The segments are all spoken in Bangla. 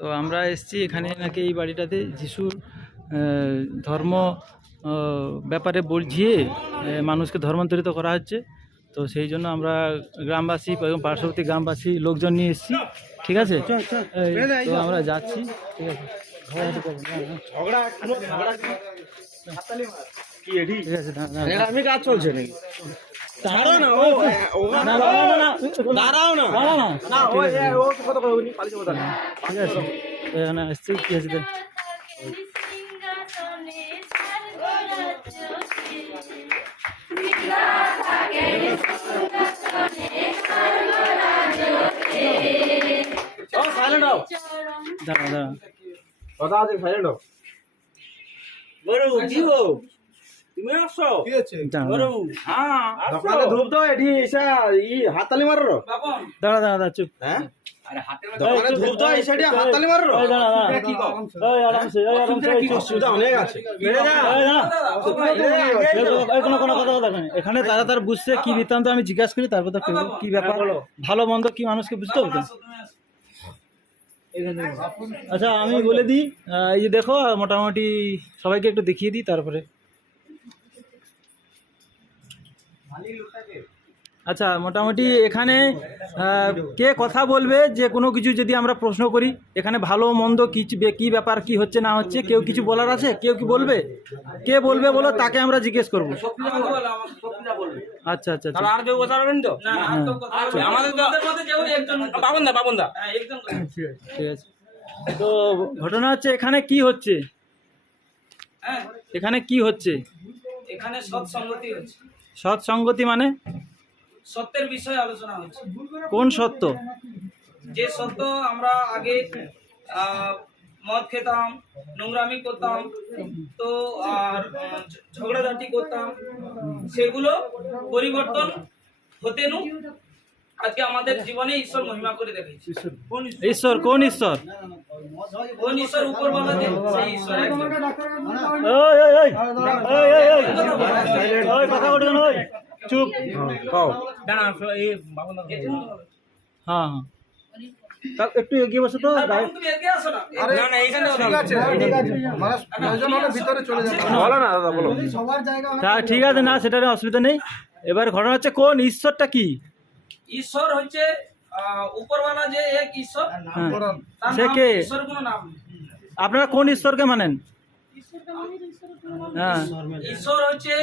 তো আমরা এসেছি এখানে নাকি এই বাড়িটাতে যিশুর ধর্ম ব্যাপারে বুঝিয়ে মানুষকে ধর্মান্তরিত করা হচ্ছে। তো সেই জন্য আমরা গ্রামবাসী এবং পার্শ্ববর্তী গ্রামবাসী লোকজন নিয়ে এসেছি। ঠিক আছে? তো আমরা যাচ্ছি। ঠিক আছে? ঠিক আছে। আমি কাজ চলছে নাকি? না ও না, না, দাঁড়াও না না। না ও ও কত করে উনি পালিয়ে যাব ঠিক আছে। এখানে এসছি কি আছে দেখ। সিংহাসনে স্বর্গরাজ্যকে ও সাইলেন্ট হও। চরম দাঁড়া দাঁড়া কথা আছে সাইলেন্ট হও। বড় গো তুমি আসছো হ্যাঁ দোকানে ধূপ দাও এটি এসা ই হাততালি মারো। দাঁড়া দাঁড়া দাঁড়া চুপ। হ্যাঁ। এখানে তারা তার বুঝছে কি বৃত্তান্ত আমি জিজ্ঞাসা করি তারপর তো কি ব্যাপার? ভালো মন্দ কি মানুষকে বুঝতে হবে আচ্ছা আমি বলে দিই এই যে দেখো মোটামুটি সবাইকে একটু দেখিয়ে দিই তারপরে। আচ্ছা মোটামুটি এখানে কে কথা বলবে যে কোনো কিছু যদি আমরা প্রশ্ন করি এখানে ভালো মন্দ কি কি ব্যাপার কি হচ্ছে না হচ্ছে কেউ কিছু বলার আছে? কেউ কি বলবে? কে বলবে বলো তাকে আমরা জিজ্ঞেস করব। আচ্ছা আচ্ছা আচ্ছা। আর কেউ কথা বলেন তো? আমাদের ঠিক আছে ঘটনা হচ্ছে এখানে কি হচ্ছে? এখানে কি হচ্ছে? এখানে সৎসঙ্গতি হচ্ছে। সৎসঙ্গতি মানে? সত্যের বিষয়ে আলোচনা হচ্ছে। কোন সত্য? যে সত্য আমরা আগে মদ খেতাম নোংরামি করতাম তো আর ঝগড়াঝাটি করতাম সেগুলো পরিবর্তন হতে নু আজকে আমাদের জীবনে ঈশ্বর মহিমা করে দেখাইছে ঈশ্বর কোন ঈশ্বর কোন ঈশ্বর উপর বলা সেই ঈশ্বর কথা বলবেন ওই চুপ হ্যাঁ হ্যাঁ একটু এগিয়ে বসো তো আচ্ছা, ঠিক আছে না সেটা অসুবিধা নেই এবার ঘটনা হচ্ছে কোন ঈশ্বরটা কি ঈশ্বর হচ্ছে উপরওয়ালা যে এক ঈশ্বর হ্যাঁ। সে কে? ঈশ্বর কোনো নাম। আপনারা কোন ঈশ্বরকে মানেন? হ্যাঁ। ঈশ্বর হচ্ছে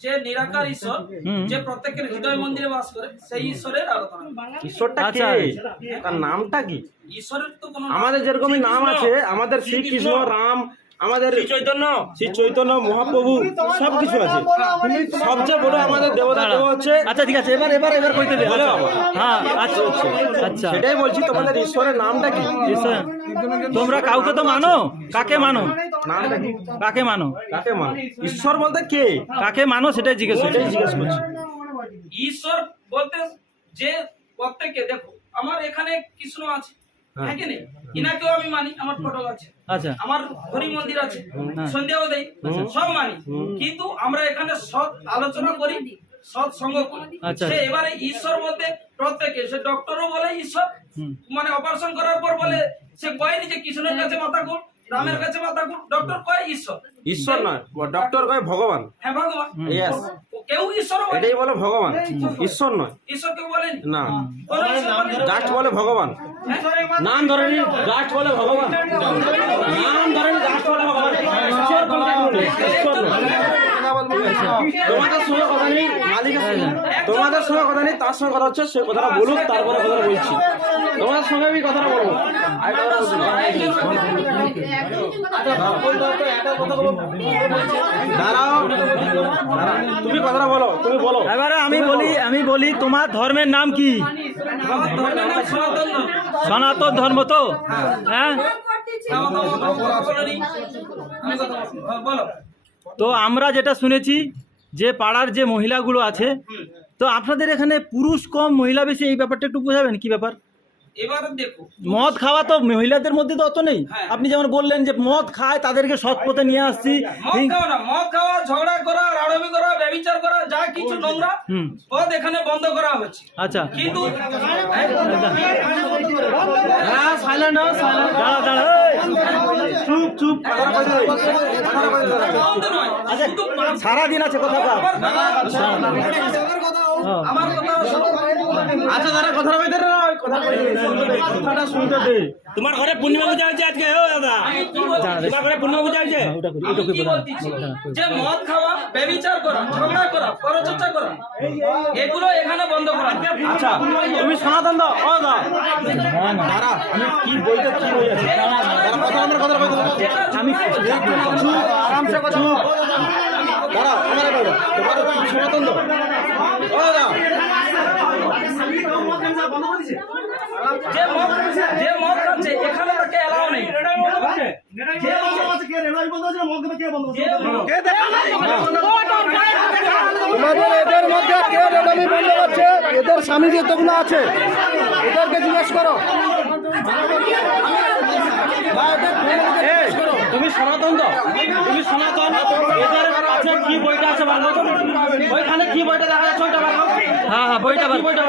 যে নিরাকার ঈশ্বর হুম। যে প্রত্যেকের হৃদয় মন্দিরে বাস করে সেই ঈশ্বরের আরাধনা। ঈশ্বরটা আচ্ছা। কে? তার নামটা কি? ঈশ্বরের তো কোনো আমাদের যেরকমই নাম আছে আমাদের শ্রী শ্রীকৃষ্ণ রাম আমাদের চৈতন্য। শ্রী চৈতন্য মহাপ্রভু সব কিছু আছে। সবচেয়ে বড় আমাদের দেবতা দেব হচ্ছে আচ্ছা ঠিক আছে এবার এবার এবার কইতে দে। বলো। হ্যাঁ আচ্ছা আচ্ছা সেটাই বলছি তোমাদের ঈশ্বরের নামটা কি? ঈশ্বর তোমরা কাউকে তো মানো? কাকে মানো? নামটা কি? কাকে মানো? কাকে মান? ঈশ্বর বলতে কে? কাকে মানো? সেটাই জিজ্ঞেস করছি। সেটাই জিজ্ঞেস করছি। ঈশ্বর বলতে যে প্রত্যেকে দেখো আমার এখানে কৃষ্ণ আছে। হ্যাঁ। হ্যাঁ নেই ইনাকেও আমি মানি আমার ফটো আছে। আচ্ছা। আমার হরি মন্দির আছে হ্যাঁ। সন্ধ্যাও দেই সব মানি। কিন্তু আমরা এখানে সৎ আলোচনা করি সৎ সঙ্গ আচ্ছা। সে এবারে ঈশ্বর বলতে প্রত্যেকে সে ডক্টরও বলে ঈশ্বর মানে অপারেশন করার পর বলে সে কয়নি যে কৃষ্ণের কাছে মাথা গুণ রামের কাছে মাথা ডক্টর কয় ঈশ্বর? ঈশ্বর নয় ডক্টর কয় ভগবান। হ্যাঁ ভগবান. ও কেউ ঈশ্বর বলে এটাই বলে ভগবান। ঈশ্বর নয় ঈশ্বর কেউ বলেন না? জাস্ট বলে ভগবান। নাম ধরেনি জাস্ট বলে ভগবান। নাম ধরেনি জাস্ট বলে ভগবান। ঈশ্বর বলে, ঈশ্বর তোমাদের সঙ্গে কথা নেই মালিকের সঙ্গে। তোমাদের সঙ্গে কথা নেই তার সঙ্গে কথা হচ্ছে সে কথাটা বলুক তারপরে কথাটা বলছি। তোমাদের সঙ্গে আমি বলব। তুমি বলো তুমি বলো। এবারে আমি বলি আমি বলি, তোমার ধর্মের নাম কি? সনাতন ধর্ম। তো? হ্যাঁ? তো আমরা যেটা শুনেছি, যে পাড়ার যে মহিলাগুলো আছে, তো আপনাদের এখানে পুরুষ কম, মহিলা বেশি, এই ব্যাপারটা একটু বোঝাবেন, কি ব্যাপার? এবার দেখো মদ খাওয়া তো মহিলাদের মধ্যে তো অত নেই। হ্যাঁ। আপনি যেমন বললেন যে মদ খায় তাদেরকে সৎ পথে নিয়ে আসছি। মদ খাওয়া না মদ খাওয়া ঝগড়া করা রাড়ামি করা ব্যবচার করা যা কিছু নোংরা পদ এখানে বন্ধ করা হচ্ছে। আচ্ছা। কিন্তু হ্যাঁ সাইলেন্ট হও সাইলেন্ট দাঁড়া দাঁড়া চুপ চুপ। বন্ধ নয় আচ্ছা সারাদিন আছে কথা হ্যাঁ। আমার কথা আচ্ছা দাদা কথা বলতে কথাটা শুনতে দে। তোমার ঘরে পূর্ণিমা পূজা হচ্ছে আজকে ও দাদা। তোমার ঘরে পূর্ণিমা পূজা হচ্ছে আমি কি করি যে মদ খাওয়া ব্যভিচার করা ঝগড়া করা পরচর্চা করা এগুলো এখানে বন্ধ করা। আচ্ছা তুমি সনাতন দাও ও দাও। দাঁড়া আমি কি বইতে কি কথা আমার কথা বলতে আমি আরামসে কথা দাঁড়া আমার সনাতন দাও? ও দাও। যে মদ যে মদ খাচ্ছে এখানে তাকে এলাও নেই? তোমাদের এদের মধ্যে কে রেডামি বন্ধ করছে? এদের স্বামী যেতগুলো আছে এদেরকে জিজ্ঞেস করো। তুমি সনাতন দাও তুমি সনাতন? এদের কাছে কি বইটা আছে করো ওইখানে কি বইটা দেখা যাচ্ছে? ওইটা বার হ্যাঁ হ্যাঁ বইটা বইটা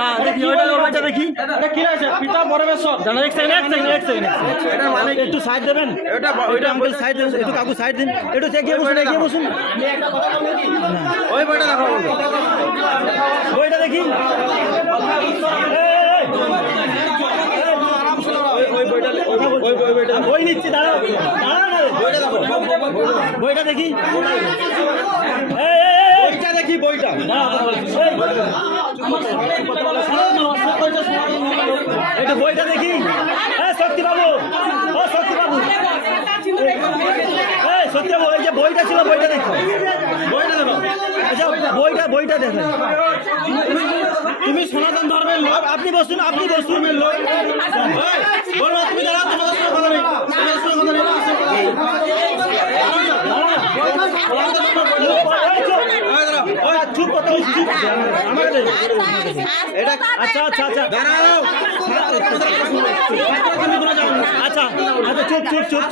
হ্যাঁ দেখি ওইটা বইটা দেখি। এটা কি আছে পিতা পরমেশ্বর? দাঁড়া এক সেকেন্ড এক সেকেন্ড এক সেকেন্ড এটা মানে একটু সাইড দেবেন? এটা ওইটা আমাকে সাইড দেন একটু কাকু সাইড দিন। একটু এগিয়ে বসুন এগিয়ে বসুন। ওই বইটা দেখো বইটা দেখি এই, এই, ওই- ওই বইটা ওই ওই ওই বইটা দেখো। বই নিচ্ছি দাঁড়াও। বইটা দেখি। বইটা দেখি। বইটা এটা বইটা। দেখি হ্যাঁ শক্তি বাবু ও শক্তি বাবু এই সত্যি বাবু এই যে বইটা ছিল বইটা দেখো। বইটা দেখো। আচ্ছা বইটা বইটা দেখো। তুমি সনাতন ধর্মের লোক। আপনি বসুন আপনি বসুন। লোক। বলো তুমি দাঁড়াও তোমাদের সঙ্গে তোমাদের সঙ্গে কথা নেই আমার সঙ্গে কথা নেই। সনাতন ধর্মের লোক। এই, চুপ। ওই দাঁড়াও, ওই ওই চুপ করতে হবে, চুপ আমাকে দে। এটা আচ্ছা আচ্ছা আচ্ছা। দাঁড়াও। আচ্ছা আচ্ছা চুপ চুপ চুপ।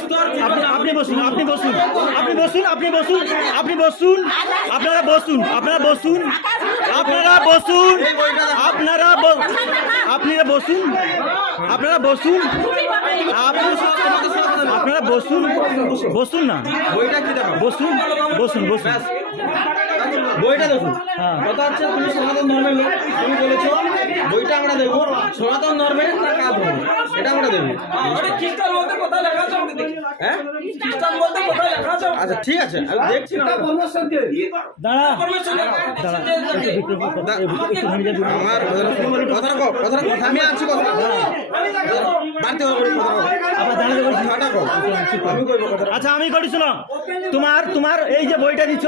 আপনি আপনি বসুন আপনি বসুন আপনি বসুন আপনি বসুন আপনি বসুন আপনারা বসুন আপনারা বসুন আপনারা বসুন আপনারা আপনারা বসুন আপনারা বসুন আপ- আপনারা বসুন বসুন না। বসুন বসুন বসুন। বইটা দেখো হ্যাঁ। কথা হচ্ছে তুমি সনাতন ধর্মের লোক তুমি বলেছ বইটা আমরা দেখব। সনাতন ধর্মের না কাজ ধর্ম? এটা আমরা দেখব। খ্রিস্টান বলতে কোথায় লেখা আছে হ্যাঁ? খ্রিস্টান বলতে কোথায় লেখা আছে আচ্ছা ঠিক আছে আমি দেখছি না। দাঁড়া। আমার কথা রাখো কথা রাখো আমি আছি হবে কথা আচ্ছা আমি করি শোনো। তোমার তোমার এই যে বইটা দিচ্ছ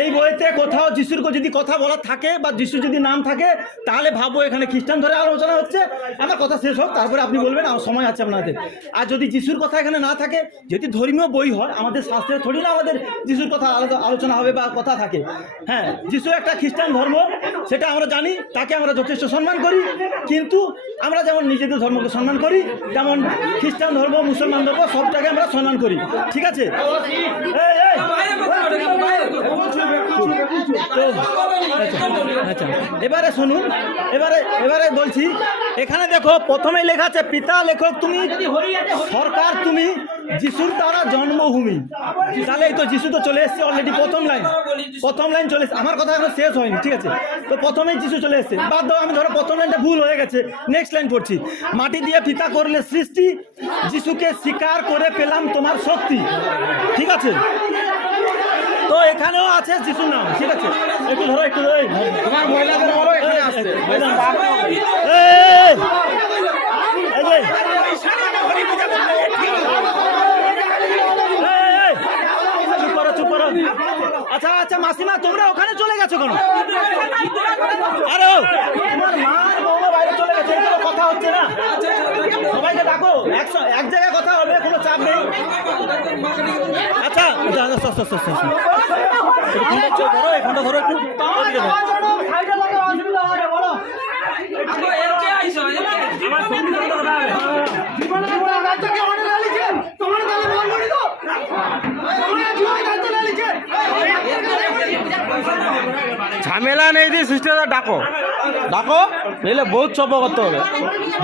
এই বইতে কোথাও যিশুর কো- যদি কথা বলা থাকে বা যিশুর যদি নাম থাকে, তাহলে ভাবো এখানে খ্রিস্টান ধরে আলোচনা হচ্ছে। আমার কথা শেষ হোক, তারপরে আপনি বলবেন, আমার সময় আছে আপনাদের। আর যদি যিশুর কথা এখানে না থাকে, যদি ধর্মীয় বই হয়, আমাদের শাস্ত্রে থোড়ি না আমাদের যিশুর কথা আলোচনা হবে বা কথা থাকে। হ্যাঁ যিশু একটা খ্রিস্টান ধর্ম, সেটা আমরা জানি, তাকে আমরা যথেষ্ট সম্মান করি। কিন্তু আমরা যেমন নিজেদের ধর্মকে সম্মান করি, তেমন খ্রিস্টান ধর্ম, মুসলমান ধর্ম, সবটাকে আমরা সম্মান করি। ঠিক আছে এই, এই, বাইরে কথা বলে, বাইরে কথা বলে। আচ্ছা এবারে শুনুন, এবারে এবারে বলছি, এখানে দেখো, প্রথমেই লেখা আছে, পিতা লেখক তুমি, সরকার তুমি, যিশুর তারা জন্মভূমি। তাহলে এই তো যিশু তো চলে এসছে অলরেডি প্রথম লাইন প্রথম লাইন চলে আমার কথা এখন শেষ হয়নি, ঠিক আছে? তো প্রথমেই যিশু চলে এসছে। বাদ দাও, আমি ধরো প্রথম লাইনটা ভুল হয়ে গেছে। নেক্সট লাইন পড়ছি। মাটি দিয়ে পিতা করলে সৃষ্টি, যিশুকে স্বীকার করে পেলাম তোমার শক্তি। ঠিক আছে? তো এখানেও আছে যিশুর নাম ঠিক আছে একটু ধরো একটু ধরো তোমার মহিলাদের বলো এখানে আসতে এই, এই, এই যে, এই, এই, চুপ করো চুপ করো আচ্ছা আচ্ছা মাসিমা তোমরা ওখানে চলে গেছো কেন? আরে তোমার মা আর বৌমা বাইরে চলে গেছে এই কথা হচ্ছে না। সবাইকে ডাকো একশো এক জায়গায় কথা হবে কোনো চাপ নেই। আচ্ছা ধরো এখানটা ধরো একটু। আমরা এর কে আইছো? এর কে? রাজ্যকে অনেক লালিছেন তোমার দলে বলবনি তো তোমরা জীবনে রাজ্য লালিছেন ঝামেলা নেই দিয়ে সিস্টেমটা ডাকো। ডাকো? নইলে বহুত চপ করতে হবে।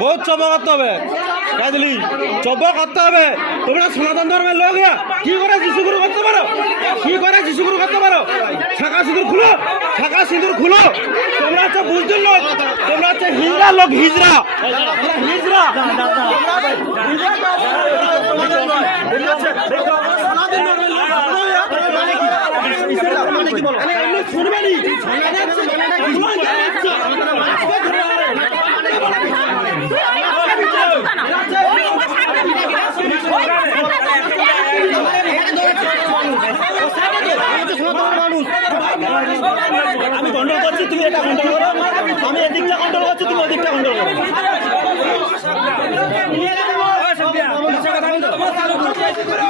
বহুত চপ করতে হবে। বুঝলি চপ করতে হবে। তোমরা সনাতন ধর্মের লোক হ্যাঁ? কি করে যিশুগুরু করতে পারো? কি করে যিশুগুরু করতে পারো? শাখা সিঁদুর খুলো। শাখা সিঁদুর খুলো। তোমরা হচ্ছে বুঝতে লোক। তোমরা হচ্ছে হিজড়া লোক, হিজড়া। তোমরা হিজড়া সনাতন ধর্মের লোক মানে কি বলো এমনি শুনবে নি আমি কন্ট্রোল করছি তুমি এটা কন্ট্রোল করো আমি এদিকটা কন্ট্রোল করছি তুমি ওদিকটা কন্ট্রোল করো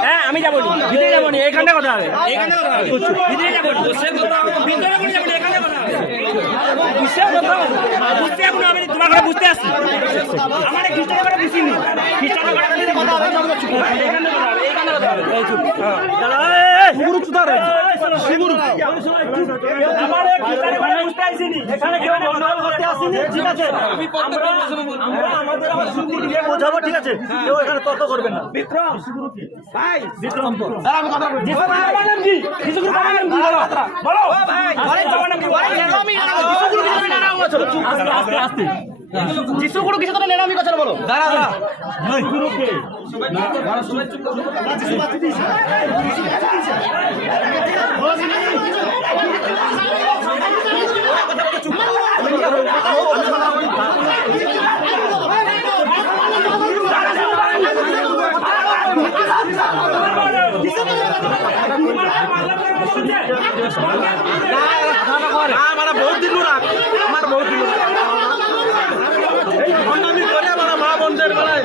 হ্যাঁ আমি যাব ভিতরে যাব না। এখানে কথা হবে। এইখানটা ভিতরে যাব বসে কথা হবে। ভিতরে করে যাব এখানে কথা বুঝতে কথা বুঝতে এখন আমি তোমার কথা বুঝতে আসছি। আমার কথা বুঝিনি। কথা কথা হবে। কথা সুগুরু চুদারে সুগুরু আমার খ্রিস্টানের কথা বুঝতে আসিনি এখানে কেউ গন্ডগোল করতে আসিনি? ঠিক আছে। আমরা আমরা আমাদের আবার শুনতে দিয়ে বোঝাবো ঠিক আছে। কেউ এখানে তর্ক করবে না। বিক্রম। সুগুরু কি ভাই। বিক্রম। দাঁড়া আমি কথা বলছি। যিশু নাম কি? যিশু গুরু নাম কি? বলো। বলো। ভাই আরে নাম কি? বলো। যিশু গুরু কি নাম আছে আস্তে আস্তে আস্তে। যিশু গুরু কিছু দাঁড়া আমার বহুত দিন আমার বহুত দিন এই ভণ্ডামি করে আমরা মা বোনদের বেলায়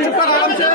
চুপ কর আরামসে